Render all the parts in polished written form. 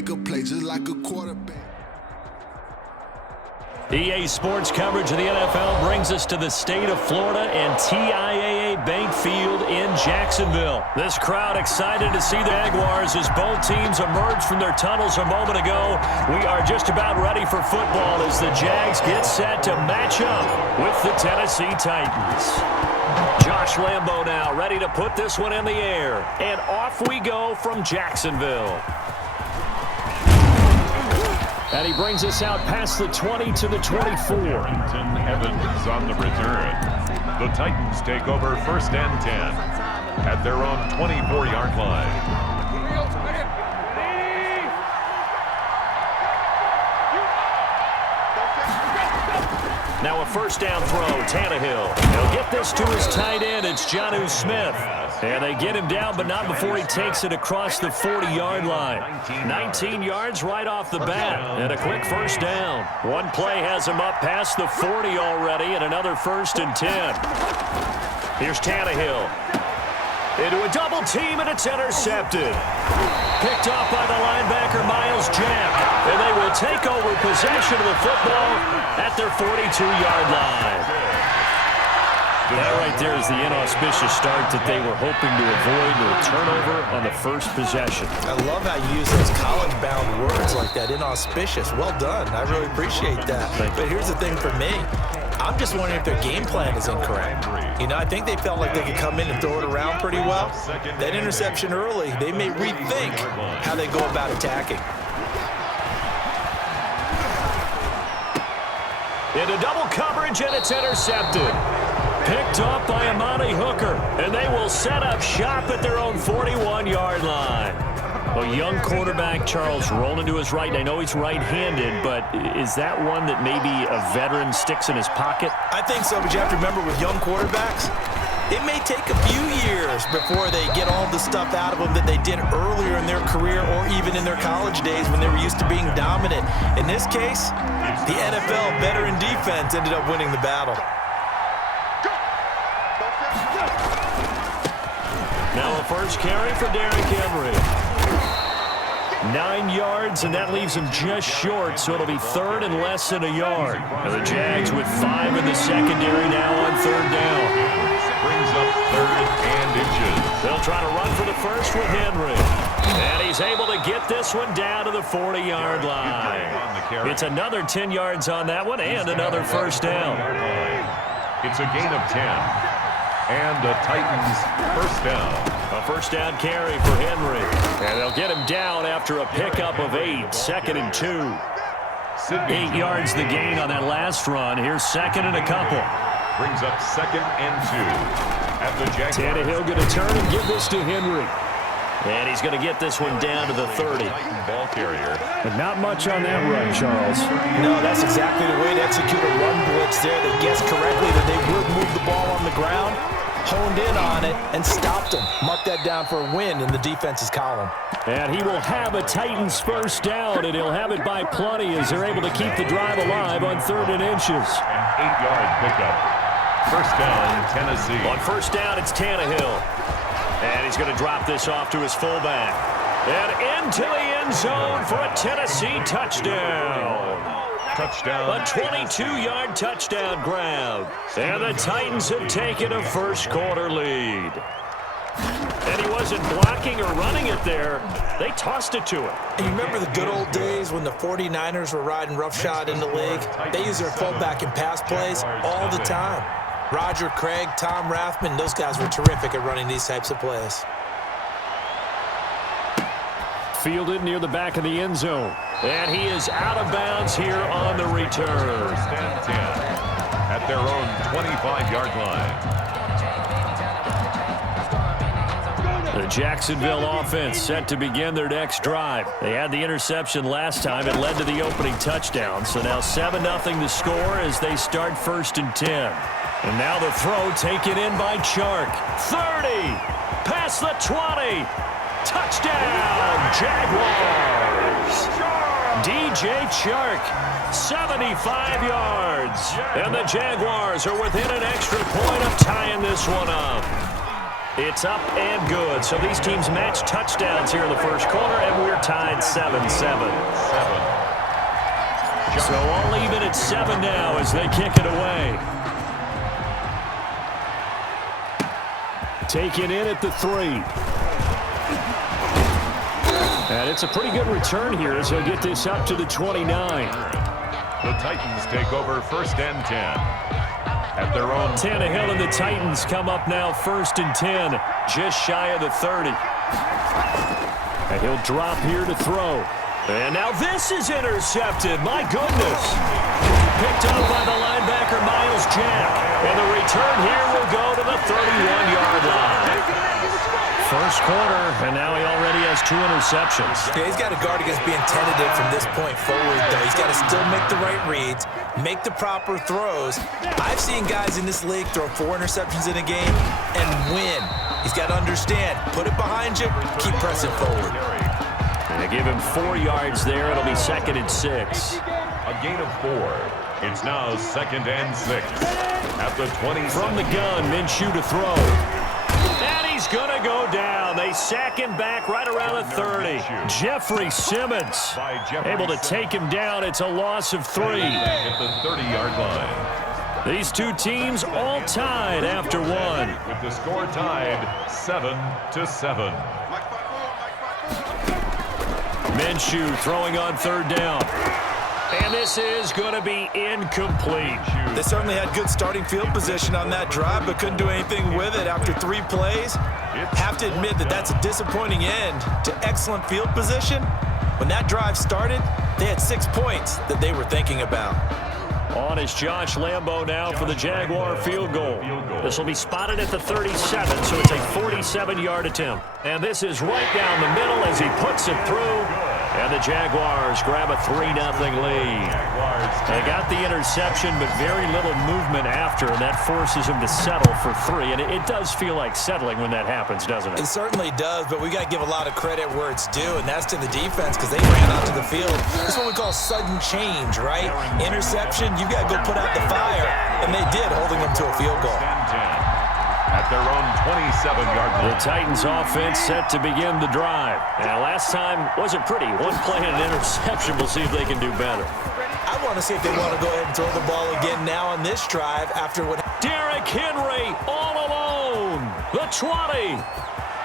make a play just like a quarterback. EA Sports coverage of the NFL brings us to the state of Florida and TIAA Bank Field in Jacksonville. This crowd excited to see the Jaguars as both teams emerged from their tunnels a moment ago. We are just about ready for football as the Jags get set to match up with the Tennessee Titans. Josh Lambo now ready to put this one in the air. And off we go from Jacksonville. And he brings us out past the 20 to the 24. Evans on the return. The Titans take over 1st and 10 at their own 24-yard line. Now a first down throw, Tannehill. He'll get this to his tight end. It's Jonnu Smith. And they get him down, but not before he takes it across the 40-yard line. 19 yards right off the bat. And a quick first down. One play has him up past the 40 already, and another 1st and 10. Here's Tannehill. Into a double team, and it's intercepted. Picked off by the linebacker, Miles Jack. And they will take over possession of the football at their 42-yard line. That right there is the inauspicious start that they were hoping to avoid, a turnover on the first possession. I love how you use those college-bound words like that, inauspicious. Well done. I really appreciate that. But here's the thing for me. I'm just wondering if their game plan is incorrect. You know, I think they felt like they could come in and throw it around pretty well. That interception early, they may rethink how they go about attacking. Into double coverage, and it's intercepted. Picked off by Amani Hooker, and they will set up shop at their own 41-yard line. A young quarterback, Charles, rolling to his right. And I know he's right-handed, but is that one that maybe a veteran sticks in his pocket? I think so, but you have to remember with young quarterbacks, it may take a few years before they get all the stuff out of them that they did earlier in their career or even in their college days when they were used to being dominant. In this case, the NFL veteran defense ended up winning the battle. Now a first carry for Derrick Henry. 9 yards, and that leaves him just short, so it'll be 3rd and less than a yard. And the Jags with 5 in the secondary now on 3rd down. Brings up 3rd and inches. They'll try to run for the first with Henry. And he's able to get this one down to the 40-yard line. It's another 10 yards on that one and another first down. It's a gain of 10. And the Titans first down. A first down carry for Henry. And they'll get him down after a pickup of 8. 2nd and 2. 8 yards the gain on that last run. Here's 2nd and a couple. Brings up 2nd and 2 at the Jaguars. Tannehill going to turn and give this to Henry. And he's going to get this one down to the 30. Ball carrier. But not much on that run, Charles. No, that's exactly the way to execute a run blitz there. They guessed correctly that they would move the ball on the ground, honed in on it, and stopped them. Mark that down for a win in the defense's column. And he will have a Titans first down, and he'll have it by plenty as they're able to keep the drive alive on 3rd and inches. An 8-yard pickup. First down, Tennessee. On first down, it's Tannehill. And he's going to drop this off to his fullback. And into the end zone for a Tennessee touchdown. Touchdown. A 22-yard touchdown grab. And the Titans have taken a first-quarter lead. And he wasn't blocking or running it there. They tossed it to him. And you remember the good old days when the 49ers were riding roughshod in the league? They used their fullback in pass plays all the time. Roger Craig, Tom Rathman, those guys were terrific at running these types of plays. Fielded near the back of the end zone. And he is out of bounds here on the return. 1st and 10 at their own 25-yard line. The Jacksonville offense set to begin their next drive. They had the interception last time. It led to the opening touchdown. So now 7-0 the score as they start 1st and 10. And now the throw taken in by Chark. 30. Past the 20. Touchdown, Jaguars. DJ Chark, 75 yards. And the Jaguars are within an extra point of tying this one up. It's up and good. So these teams match touchdowns here in the first quarter, and we're tied 7-7. So all even at 7 now as they kick it away. Taken in at the 3. And it's a pretty good return here as he'll get this up to the 29. The Titans take over 1st and 10. At their own. Tannehill and the Titans come up now 1st and 10, just shy of the 30. And he'll drop here to throw. And now this is intercepted. My goodness. Picked up by the linebacker, Miles Jack. And the return here will go to the 31-yard line. First quarter, and now he already has 2 interceptions. Yeah, he's got to guard against being tentative from this point forward, though. He's got to still make the right reads, make the proper throws. I've seen guys in this league throw 4 interceptions in a game and win. He's got to understand, put it behind you, keep pressing forward. They give him 4 yards there. It'll be 2nd and 6. A gain of 4. It's now 2nd and 6. At the 20. From the gun, Minshew to throw. And he's going to go down. They sack him back right around the 30. Jeffrey Simmons able to take him down. It's a loss of 3. At the 30-yard line. These two teams all tied after 1. With the score tied 7-7. Minshew throwing on 3rd down. And this is going to be incomplete. They certainly had good starting field position on that drive, but couldn't do anything with it after 3 plays. Have to admit that that's a disappointing end to excellent field position. When that drive started, they had 6 points that they were thinking about. On is Josh Lambo now for the Jaguar field goal. This will be spotted at the 37, so it's a 47-yard attempt. And this is right down the middle as he puts it through. And the Jaguars grab a 3-0 lead. They got the interception, but very little movement after, and that forces him to settle for 3. And it does feel like settling when that happens, doesn't it? It certainly does, but we got to give a lot of credit where it's due, and that's to the defense because they ran onto the field. That's what we call sudden change, right? Interception, you got to go put out the fire, and they did, holding them to a field goal. At their own 27-yard line. The Titans offense set to begin the drive. And last time wasn't pretty. 1 play and an interception. We'll see if they can do better. I want to see if they want to go ahead and throw the ball again now on this drive after what... Derrick Henry all alone. The 20.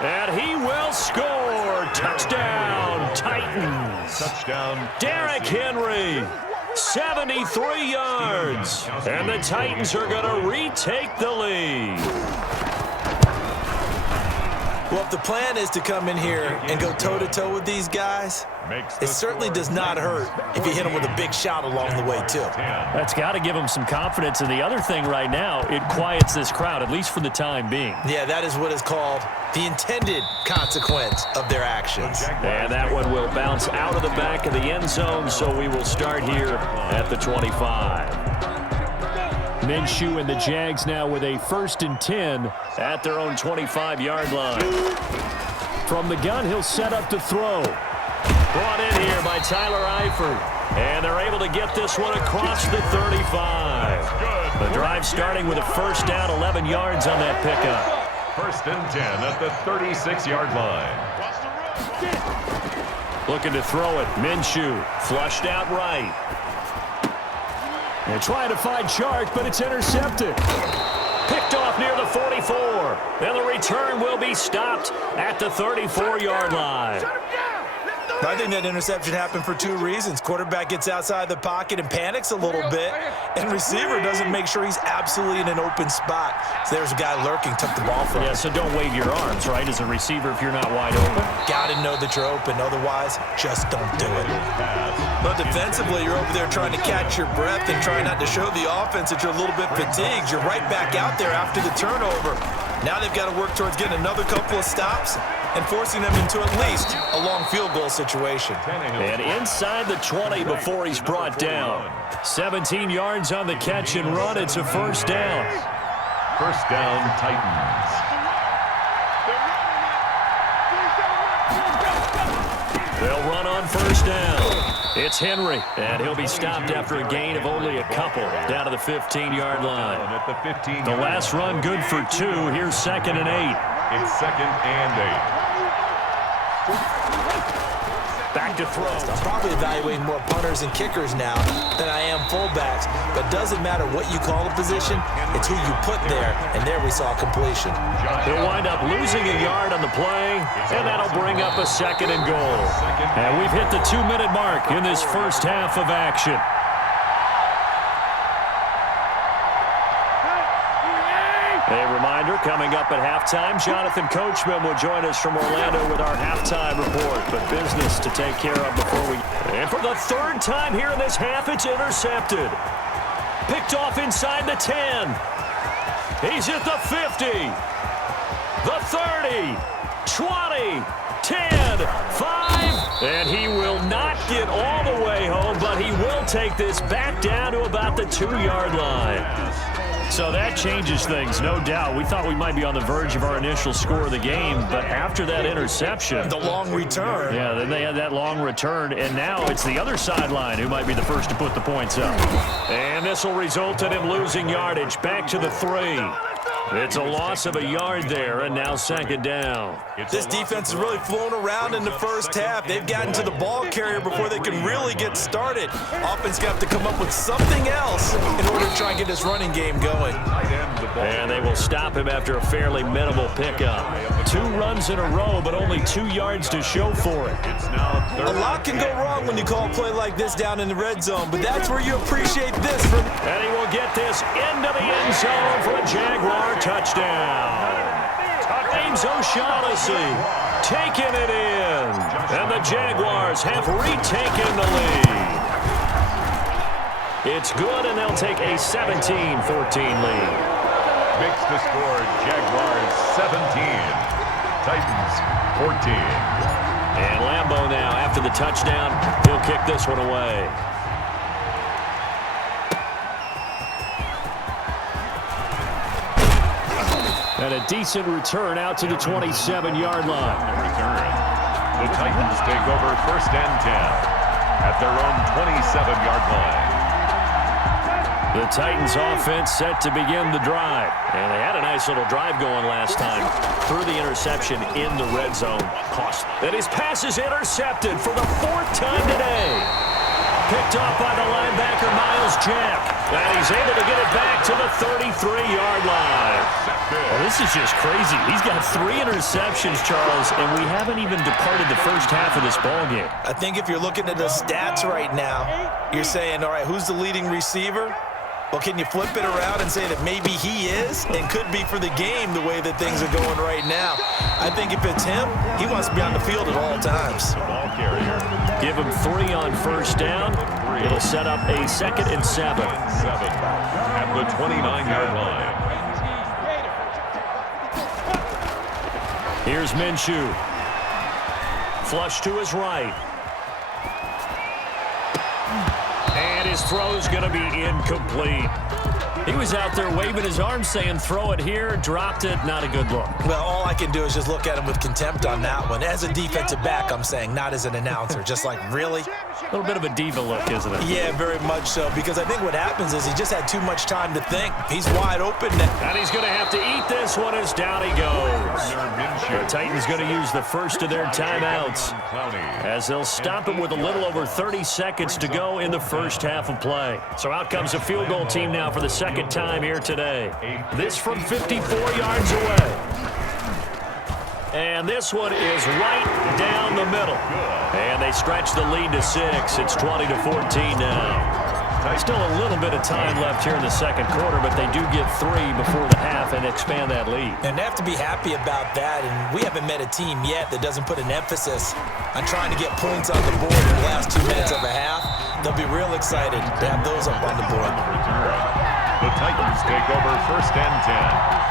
And he will score. Touchdown, Titans. Touchdown. Derrick Henry. 73 yards. And the Titans are going to retake the lead. Well, if the plan is to come in here and go toe-to-toe with these guys, it certainly does not hurt if you hit them with a big shot along the way, too. That's got to give them some confidence. And the other thing right now, it quiets this crowd, at least for the time being. Yeah, that is what is called the intended consequence of their actions. And that one will bounce out of the back of the end zone, so we will start here at the 25. Minshew and the Jags now with a 1st and 10 at their own 25-yard line. From the gun, he'll set up to throw. Brought in here by Tyler Eifert. And they're able to get this one across the 35. The drive starting with a 1st down, 11 yards on that pickup. 1st and 10 at the 36-yard line. Looking to throw it. Minshew flushed out right. And trying to find Chark, but it's intercepted. Picked off near the 44. And the return will be stopped at the 34-yard line. I think that interception happened for 2 reasons. Quarterback gets outside the pocket and panics a little bit, and receiver doesn't make sure he's absolutely in an open spot. So there's a guy lurking, took the ball from him. Yeah, so don't wave your arms, right, as a receiver if you're not wide open. Got to know that you're open. Otherwise, just don't do it. But defensively, you're over there trying to catch your breath and trying not to show the offense that you're a little bit fatigued. You're right back out there after the turnover. Now they've got to work towards getting another couple of stops and forcing them into at least a long field goal situation. And inside the 20 before he's brought down. 17 yards on the catch and run. It's a 1st down. 1st down, Titans. They'll run on 1st down. It's Henry, and he'll be stopped after a gain of only a couple down to the 15-yard line. The last run good for 2. Here's 2nd and 8. It's 2nd and 8. Back to throw. I'm probably evaluating more punters and kickers now than I am fullbacks, but it doesn't matter what you call a position, it's who you put there, and there we saw completion. He'll wind up losing a yard on the play, and that'll bring up a 2nd and goal. And we've hit the 2-minute mark in this first half of action. A reminder, coming up at halftime, Jonathan Coachman will join us from Orlando with our halftime report. But business to take care of before we... And for the 3rd time here in this half, it's intercepted. Picked off inside the 10. He's at the 50. The 30. 20. 10. 5. And he will not get all the way home, but he will take this back down to about the 2-yard line. So that changes things, no doubt. We thought we might be on the verge of our initial score of the game, but after that interception... The long return. Yeah, then they had that long return, and now it's the other sideline who might be the first to put the points up. And this will result in him losing yardage back to the 3. It's a loss of a yard there, and now 2nd down. This defense is really flown around in the first half. They've gotten to the ball carrier before they can really get started. Offense got to come up with something else in order to try and get this running game going. And they will stop him after a fairly minimal pickup. 2 runs in a row, but only 2 yards to show for it. A lot can go wrong when you call a play like this down in the red zone, but that's where you appreciate this. And he will get this into the end zone for a Jaguar touchdown. James O'Shaughnessy taking it in. And the Jaguars have retaken the lead. It's good, and they'll take a 17-14 lead. Makes the score Jaguars 17. Titans 14. And Lambeau now, after the touchdown, he'll kick this one away. And a decent return out to the 27-yard line. The Titans take over 1st and 10 at their own 27-yard line. The Titans offense set to begin the drive. And they had a nice little drive going last time. Through the interception in the red zone. Cost. And his pass is intercepted for the 4th time today. Picked off by the linebacker, Miles Jack. And he's able to get it back to the 33-yard line. Well, this is just crazy. He's got 3 interceptions, Charles, and we haven't even departed the first half of this ballgame. I think if you're looking at the stats right now, you're saying, all right, who's the leading receiver? Well, can you flip it around and say that maybe he is and could be for the game the way that things are going right now? I think if it's him, he wants to be on the field at all times. Give him 3 on 1st down. It'll set up a 2nd and 7. At the 29-yard line. Here's Minshew. Flush to his right. And his throw's going to be incomplete. He was out there waving his arms saying, throw it here, dropped it, not a good look. Well, all I can do is just look at him with contempt on that one. As a defensive back, I'm saying, not as an announcer. Just like, really? A little bit of a diva look, isn't it? Yeah, very much so, because I think what happens is he just had too much time to think. He's wide open now. And he's going to have to eat this one as down he goes. The Titans going to use the first of their timeouts as they'll stop him with a little over 30 seconds to go in the first half of play. So out comes a field goal team now for the 2nd time here today. This from 54 yards away. And this one is right down the middle. And they stretch the lead to 6. It's 20-14 now. Still a little bit of time left here in the 2nd quarter, but they do get 3 before the half and expand that lead. And they have to be happy about that. And we haven't met a team yet that doesn't put an emphasis on trying to get points on the board in the last 2 minutes of a half. They'll be real excited to have those up on the board. The Titans take over 1st and 10.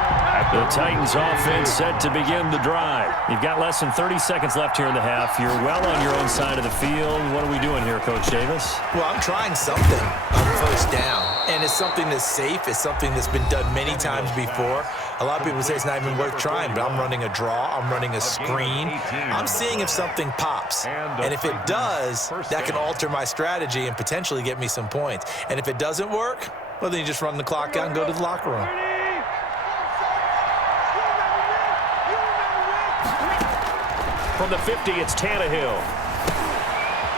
The Titans offense set to begin the drive. You've got less than 30 seconds left here in the half. You're well on your own side of the field. What are we doing here, Coach Davis? Well, I'm trying something on 1st down. And it's something that's safe. It's something that's been done many times before. A lot of people say it's not even worth trying, but I'm running a draw. I'm running a screen. I'm seeing if something pops. And if it does, that can alter my strategy and potentially get me some points. And if it doesn't work, well, then you just run the clock out and go to the locker room. From the 50, it's Tannehill.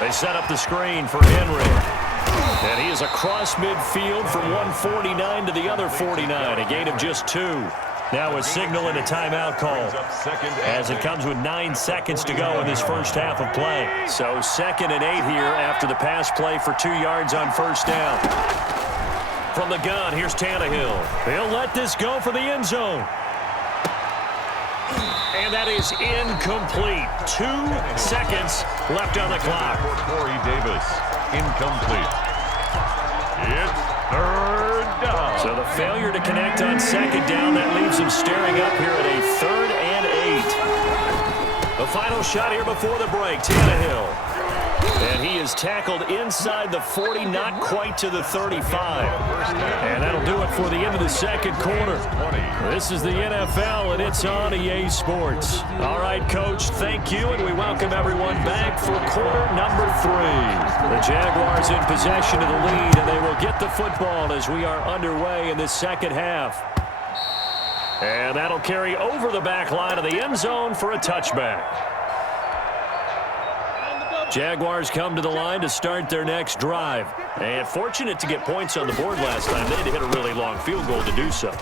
They set up the screen for Henry. And he is across midfield from 149 to the other 49, a gain of just 2. Now a signal and a timeout call as it comes with 9 seconds to go in this first half of play. So 2nd and 8 here after the pass play for 2 yards on first down. From the gun, here's Tannehill. He'll let this go for the end zone. And that is incomplete. 2 seconds left on the clock. Corey Davis, incomplete. It's 3rd down. So the failure to connect on 2nd down, that leaves him staring up here at a 3rd and 8. The final shot here before the break, Tannehill. And he is tackled inside the 40, not quite to the 35. And that'll do it for the end of the 2nd quarter. This is the NFL, and it's on EA Sports. All right, Coach, thank you, and we welcome everyone back for quarter number 3. The Jaguars in possession of the lead, and they will get the football as we are underway in this 2nd half. And that'll carry over the back line of the end zone for a touchback. Jaguars come to the line to start their next drive. And fortunate to get points on the board last time. They had to hit a really long field goal to do so.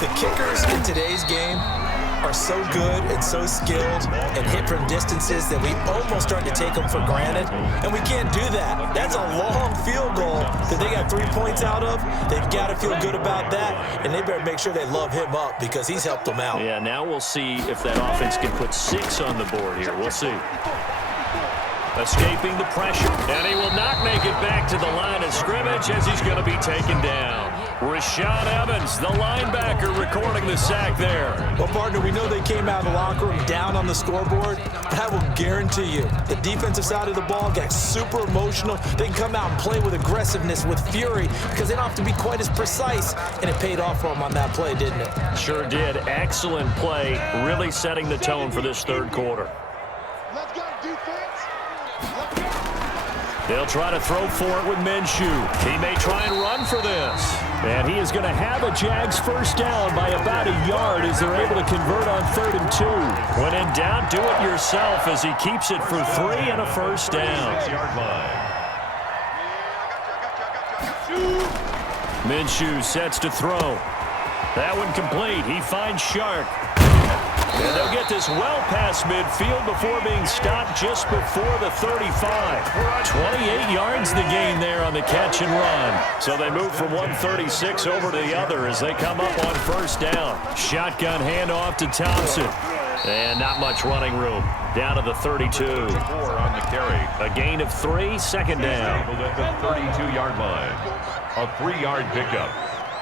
The kickers in today's game are so good and so skilled and hit from distances that we almost start to take them for granted. And we can't do that. That's a long field goal that they got 3 points out of. They've got to feel good about that. And they better make sure they love him up because he's helped them out. Yeah, now we'll see if that offense can put 6 on the board here. We'll see. Escaping the pressure, and he will not make it back to the line of scrimmage as he's going to be taken down. Rashaan Evans, the linebacker, recording the sack there. Well, partner, we know they came out of the locker room down on the scoreboard, but I will guarantee you the defensive side of the ball got super emotional. They can come out and play with aggressiveness, with fury, because they don't have to be quite as precise, and it paid off for them on that play, didn't it? Sure did. Excellent play, really setting the tone for this 3rd quarter. Let's go, defense. They'll try to throw for it with Minshew. He may try and run for this. And he is going to have a Jags first down by about a yard as they're able to convert on 3rd and 2. When in doubt, do it yourself as he keeps it for 3 and a first down. 6-yard line. Minshew sets to throw. That one complete. He finds Shark. And they'll get this well past midfield before being stopped just before the 35. 28 yards the gain there on the catch and run. So they move from 136 over to the other as they come up on first down. Shotgun handoff to Thompson. And not much running room. Down to the 32. 4 on the carry. A gain of 3, 2nd down. At the 32-yard line. A 3-yard pickup.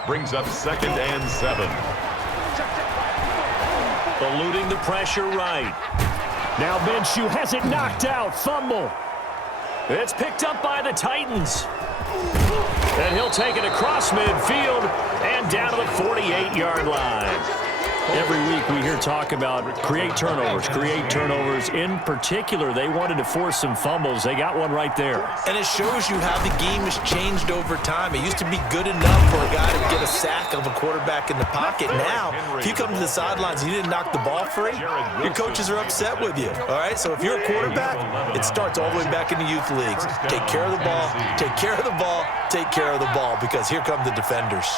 Brings up 2nd and 7. Eluding the pressure right. Now Minshew has it knocked out. Fumble. It's picked up by the Titans. And he'll take it across midfield and down to the 48-yard line. Every week we hear talk about create turnovers. In particular, they wanted to force some fumbles. They got one right there. And it shows you how the game has changed over time. It used to be good enough for a guy to get a sack of a quarterback in the pocket. Now, if you come to the sidelines and you didn't knock the ball free, your coaches are upset with you. All right? So if you're a quarterback, it starts all the way back in the youth leagues. Take care of the ball, take care of the ball, take care of the ball, because here come the defenders.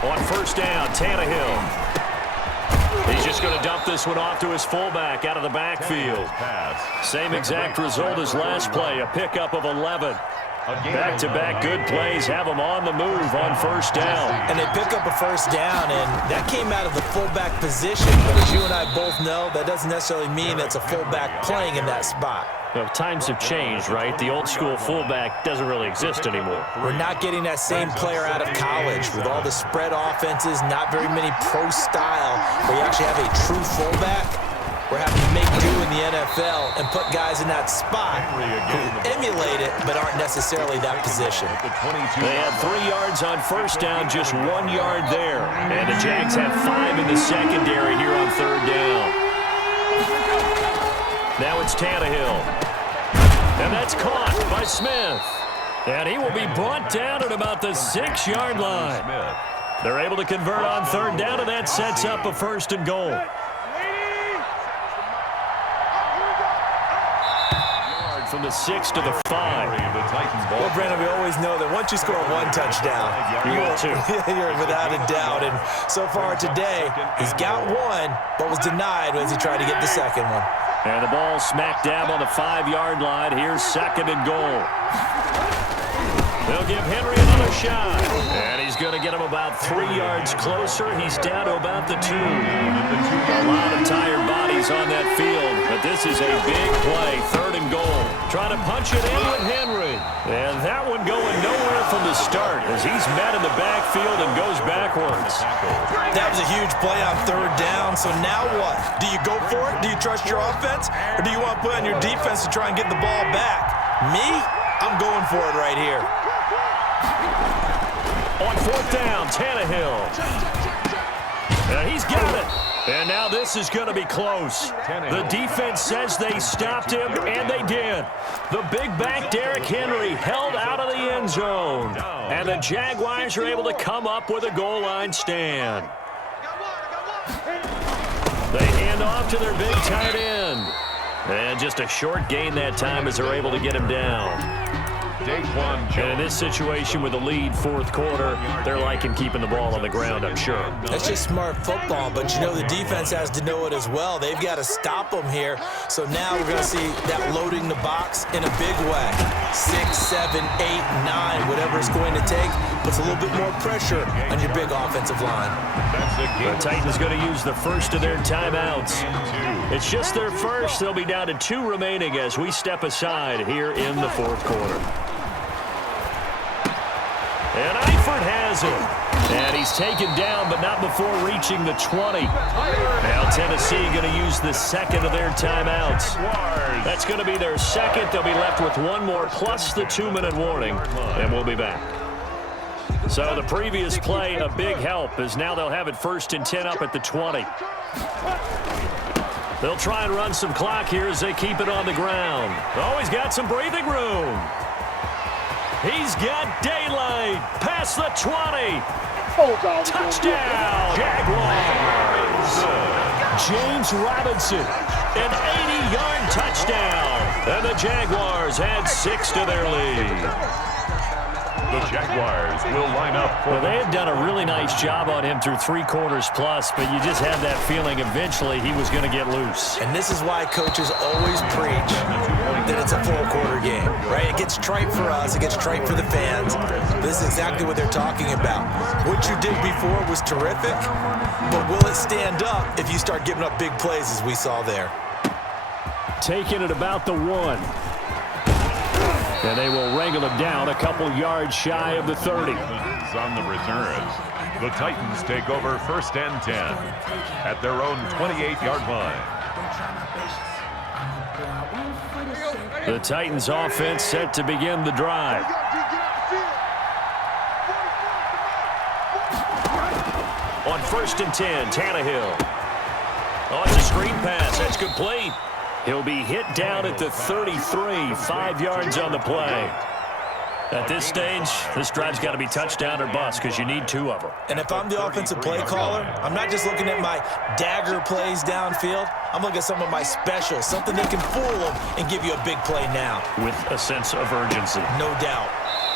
On first down, Tannehill. He's just going to dump this one off to his fullback out of the backfield. Same exact result as last play, a pickup of 11. Back-to-back good plays have them on the move on first down. And they pick up a first down, and that came out of the fullback position. But as you and I both know, that doesn't necessarily mean it's a fullback playing in that spot. Well, times have changed, right? The old-school fullback doesn't really exist anymore. We're not getting that same player out of college with all the spread offenses, not very many pro style, where you actually have a true fullback. We're having to make do in the NFL and put guys in that spot who emulate it but aren't necessarily that position. They had 3 yards on first down, just 1 yard there. And the Jags have 5 in the secondary here on third down. Now it's Tannehill. And that's caught by Smith. And he will be brought down at about the 6-yard line. They're able to convert on third down, and that sets up a 1st and goal. from the 6 to the 5. Well, Brandon, we always know that once you score one touchdown, you're without a doubt. And so far today, he's got one, but was denied as he tried to get the second one. And the ball smack dab on the 5-yard line. Here's 2nd and goal. They'll give Henry another shot. And he's going to get him about 3 yards closer. He's down to about the 2. A lot of tired bodies on that field. But this is a big play. 3rd and goal. Trying to punch it in with Henry. And that one going nowhere from the start as he's met in the backfield and goes backwards. That was a huge play on 3rd down. So now what? Do you go for it? Do you trust your offense? Or do you want to put on your defense to try and get the ball back? Me? I'm going for it right here. On 4th down, Tannehill. And he's got it. And now this is going to be close. The defense says they stopped him, and they did. The big back Derrick Henry held out of the end zone. And the Jaguars are able to come up with a goal line stand. They hand off to their big tight end. And just a short gain that time as they're able to get him down. And in this situation with the lead 4th quarter, they're liking keeping the ball on the ground, I'm sure. That's just smart football, but you know the defense has to know it as well. They've got to stop them here. So now we're going to see that loading the box in a big way. 6, 7, 8, 9, whatever it's going to take, puts a little bit more pressure on your big offensive line. The Titans going to use the first of their timeouts. It's just their first. They'll be down to 2 remaining as we step aside here in the 4th quarter. And Eifert has him. And he's taken down, but not before reaching the 20. Now Tennessee going to use the 2nd of their timeouts. That's going to be their 2nd. They'll be left with 1 more plus the 2-minute warning. And we'll be back. So the previous play, a big help, as now they'll have it 1st and 10 up at the 20. They'll try and run some clock here as they keep it on the ground. Oh, he's got some breathing room. He's got daylight past the 20. Touchdown, Jaguars. James Robinson, an 80-yard touchdown. And the Jaguars add 6 to their lead. The Jaguars will line up for... Well, they have done a really nice job on him through 3 quarters plus, but you just had that feeling eventually he was going to get loose. And this is why coaches always preach that it's a full quarter game, right? It gets trite for us. It gets trite for the fans. This is exactly what they're talking about. What you did before was terrific, but will it stand up if you start giving up big plays as we saw there? Taking it about the 1. And they will wrangle him down a couple yards shy of the 30. On the return, the Titans take over 1st and 10 at their own 28-yard line. The Titans offense set to begin the drive. On 1st and 10, Tannehill. Oh, it's a screen pass. That's complete. He'll be hit down at the 33, 5 yards on the play. At this stage, this drive's got to be touchdown or bust because you need 2 of them. And if I'm the offensive play caller, I'm not just looking at my dagger plays downfield. I'm looking at some of my specials, something that can fool them and give you a big play now. With a sense of urgency. No doubt.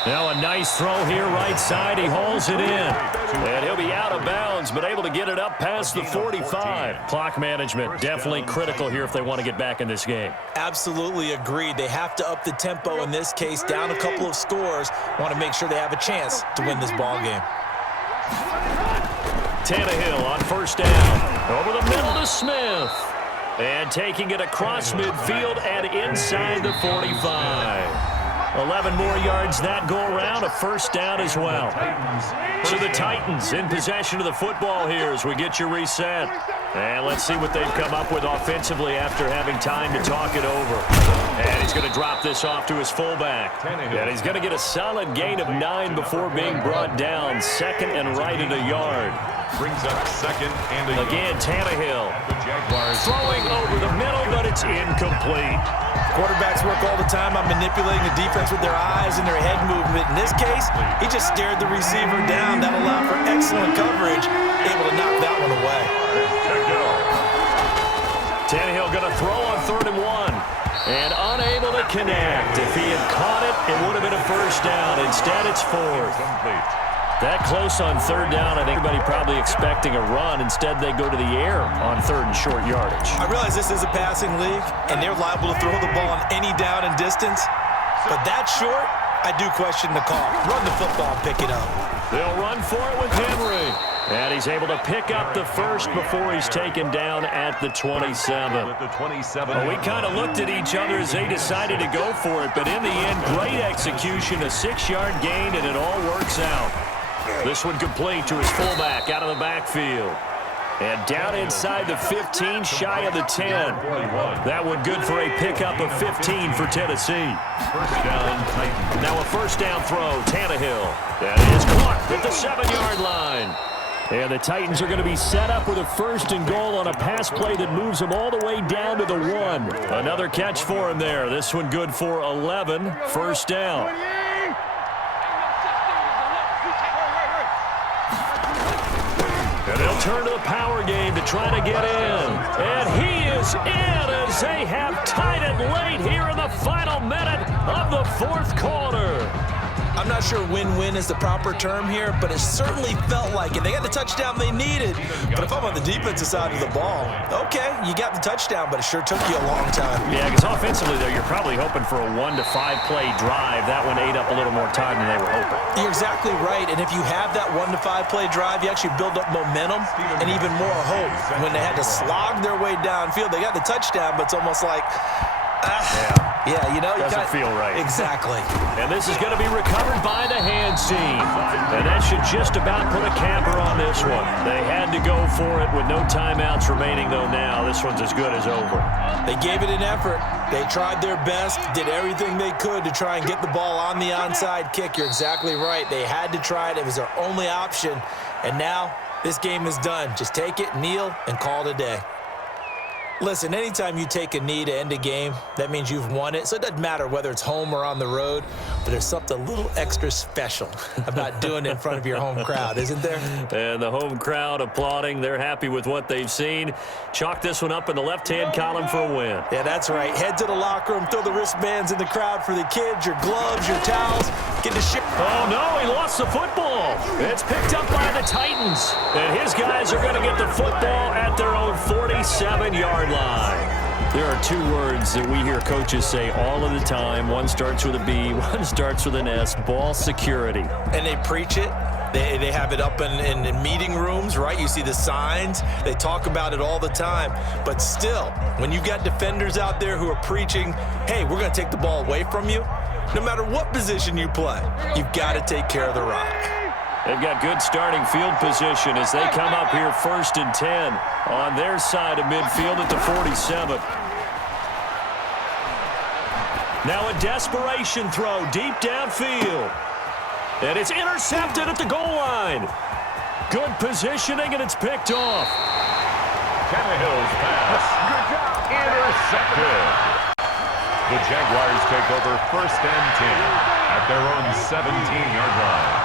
Now a nice throw here right side. He hauls it in. And he'll be out of bounds, but able to get it up past the 45. Clock management definitely critical here if they want to get back in this game. Absolutely agreed. They have to up the tempo in this case, down a couple of scores. Want to make sure they have a chance to win this ball game. Tannehill on 1st down. Over the middle to Smith. And taking it across midfield and inside the 45. 11 more yards that go around, a 1st down as well. So the Titans in possession of the football here as we get you reset. And let's see what they've come up with offensively after having time to talk it over. And he's going to drop this off to his fullback. And he's going to get a solid gain of 9 before being brought down. 2nd and right at a yard. Brings up 2nd and a yard. Again, Tannehill throwing over the middle, but it's incomplete. Quarterbacks work all the time on manipulating the defense with their eyes and their head movement. In this case, he just stared the receiver down. That allowed for excellent coverage, able to knock that one away. Tannehill going to throw on 3rd and 1. And unable to connect. If he had caught it, it would have been a first down. Instead, it's fourth. That close on third down, I think everybody probably expecting a run. Instead, they go to the air on third and short yardage. I realize this is a passing league, and they're liable to throw the ball on any down and distance. But that short, I do question the call. Run the football and pick it up. They'll run for it with Henry. And he's able to pick up the first before he's taken down at the 27. Well, we kind of looked at each other as they decided to go for it, but in the end, great execution, a 6-yard gain, and it all works out. This one complete to his fullback out of the backfield. And down inside the 15, shy of the 10. That one good for a pickup of 15 for Tennessee. First down, Titans. Now a first down throw, Tannehill. That is caught at the 7-yard line. And the Titans are going to be set up with a first and goal on a pass play that moves them all the way down to the 1. Another catch for him there. This one good for 11. First down. And they'll turn to the power game to try to get in. And he is in as they have tied it late here in the final minute of the fourth quarter. I'm not sure win-win is the proper term here, but it certainly felt like it. They got the touchdown they needed. But if I'm on the defensive side of the ball, okay, you got the touchdown, but it sure took you a long time. Yeah, because offensively, though, you're probably hoping for a 1 to 5 play drive. That one ate up a little more time than they were hoping. You're exactly right, and if you have that 1 to 5 play drive, you actually build up momentum and even more hope. When they had to slog their way downfield, they got the touchdown, but it's almost like, yeah, you know. Doesn't feel right. Exactly. And this is going to be recovered by the hands team. And that should just about put a capper on this one. They had to go for it with no timeouts remaining, though now. This one's as good as over. They gave it an effort. They tried their best, did everything they could to try and get the ball on the onside kick. You're exactly right. They had to try it. It was their only option. And now this game is done. Just take it, kneel, and call it a day. Listen, anytime you take a knee to end a game, that means you've won it. So it doesn't matter whether it's home or on the road, but there's something a little extra special about doing it in front of your home crowd, isn't there? And the home crowd applauding. They're happy with what they've seen. Chalk this one up in the left-hand column for a win. Yeah, that's right. Head to the locker room, throw the wristbands in the crowd for the kids, your gloves, your towels. Get the shit. Oh, no, he lost the football. It's picked up by the Titans. And his guys are going to get the football at their own 47-yard line. There are two words that we hear coaches say all of the time. One starts with a B, one starts with an S, ball security. And they preach it. They have it up in meeting rooms, right? You see the signs. They talk about it all the time. But still, when you've got defenders out there who are preaching, hey, we're going to take the ball away from you, no matter what position you play, you've got to take care of the rock. They've got good starting field position as they come up here 1st and 10 on their side of midfield at the 47. Now a desperation throw deep downfield. And it's intercepted at the goal line. Good positioning, and it's picked off. Tannehill's pass. Intercepted. The Jaguars take over 1st and 10 at their own 17-yard line.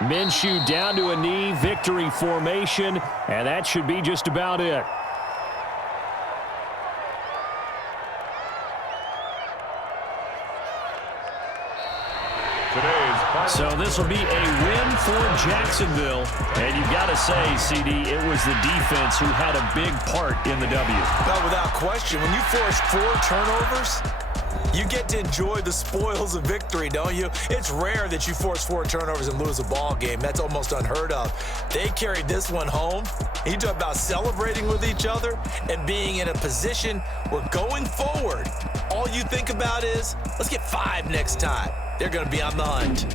Minshew down to a knee, victory formation, and that should be just about it. So this will be a win for Jacksonville. And you've got to say, CD, it was the defense who had a big part in the W. No, without question. When you force 4 turnovers, you get to enjoy the spoils of victory, don't you? It's rare that you force 4 turnovers and lose a ball game. That's almost unheard of. They carried this one home. You talk about celebrating with each other and being in a position where going forward, all you think about is, let's get 5 next time. They're going to be on the hunt.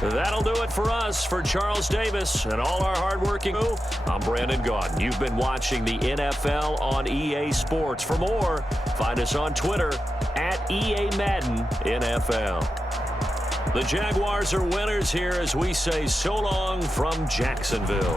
That'll do it for us. For Charles Davis and all our hardworking crew, I'm Brandon Gaudin. You've been watching the NFL on EA Sports. For more, find us on Twitter at EA Madden NFL. The Jaguars are winners here as we say so long from Jacksonville.